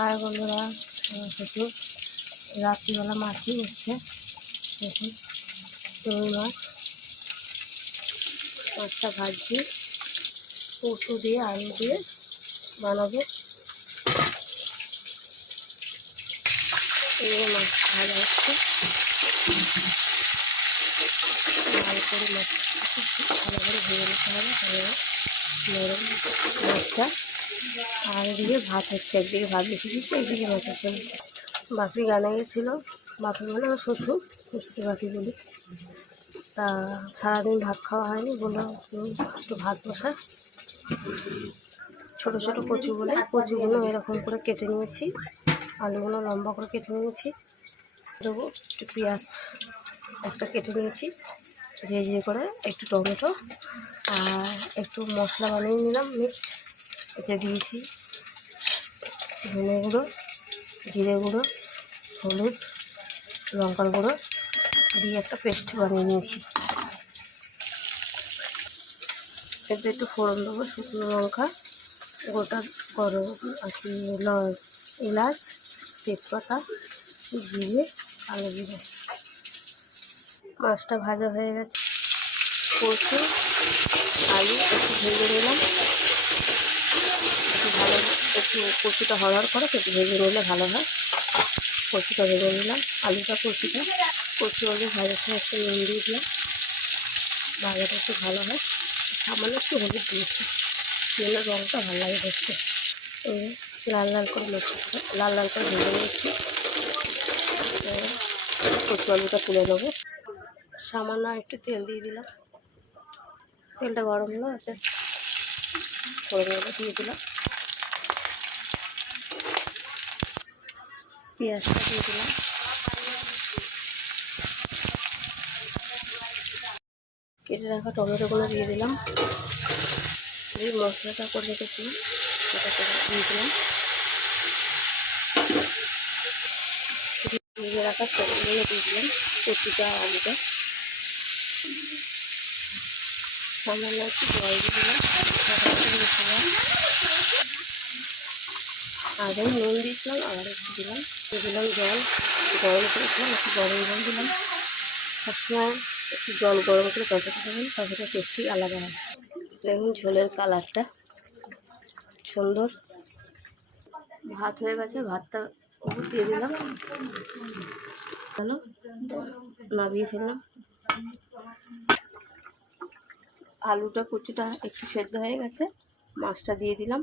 High বন্ধুরা, শ্বশুর রাত্রিবেলা মাছই এসছে। দেখুন রুই মাছ, মাছটা ভাজছি কচু দিয়ে আলু দিয়ে বানাবো। এই মাছ ভাজা হচ্ছে, ভালো করে মাছ ভালো করে ভেজে নিতে হবে। তাহলে নরম মাছটা আর এদিকে ভাত হচ্ছে, একদিকে ভাত বেশি দিচ্ছে, একদিকে মাছ হচ্ছে। বাপি গানে গেছিলো, বাপি মানে আমার শ্বশুরকে বাপি বলি। তা সারাদিন ভাত খাওয়া হয়নি, বললাম একটু ভাত বসা। ছোটো ছোটো কচুগুলো এরকম করে কেটে নিয়েছি, আলুগুলো লম্বা করে কেটে নিয়েছি। দেবো পেঁয়াজ একটা কেটে নিয়েছি ঝিরিঝিরি করে, একটু টমেটো আর একটু মশলা বানিয়ে নিলাম মিক্স। এতে দিয়েছি ধনে গুঁড়ো, জিরে গুঁড়ো, হলুদ, লঙ্কার গুঁড়ো দিয়ে একটা পেস্ট বানিয়ে নিয়েছি। এতে একটু ফোড়ন দেবো, শুকনো লঙ্কা, গোটা গরম আর কি এলাচ, তেজপাতা, জিরে, কালো জিরে। মাছটা ভাজা হয়ে গেছে, কচু আলু একটু ভেজে নিলাম, একটু কচুটা হওয়ার পরে একটু ভেজে নিলে ভালো হয়। কচুটা ভেজে নিলাম, আলুটা কচু আলু ভাজার সময় একটু নুন দিয়ে দিলাম, ভাজাটা একটু ভালো হয়। সামান্য একটু হলুদ দিয়েছি, দিলে রঙটা ভালো লাগে দেখতে। এই লাল লাল করে ভেজে নিয়েছি। কচু আলুটা তুলে নেবো, সামান্য একটু তেল দিয়ে দিলাম, তেলটা গরম হলো, এতে ফোড়নগুলো দিয়ে দিলাম, পেঁয়াজটা দিয়ে দিলাম, কেটে রাখা টমেটোগুলো দিয়ে দিলাম, এই মশলাটা করে রেখেছিলাম সেটা দিয়ে দিলাম, ভেজে রাখা সবজিগুলো দিয়ে দিলাম, কচুটা আলুটা, সামান্য একটু জল দিয়ে দিলাম, আগে নুন দিয়েছিলাম, আবার একটু দিলাম, জল গরম করেছিলাম, একটু গরম জল দিলাম। সবসময় একটু জল গরম করে তরকারিটা দেবেন, তরকারিটা টেস্টি আলাদা হয়। দেখুন ঝোলের কালারটা সুন্দর। ভাত হয়ে গেছে, ভাতটা উপর দিয়ে দিলাম, হ্যালো নামিয়ে ফেললাম। আলুটা কচুটা একটু সেদ্ধ হয়ে গেছে, মাছটা দিয়ে দিলাম।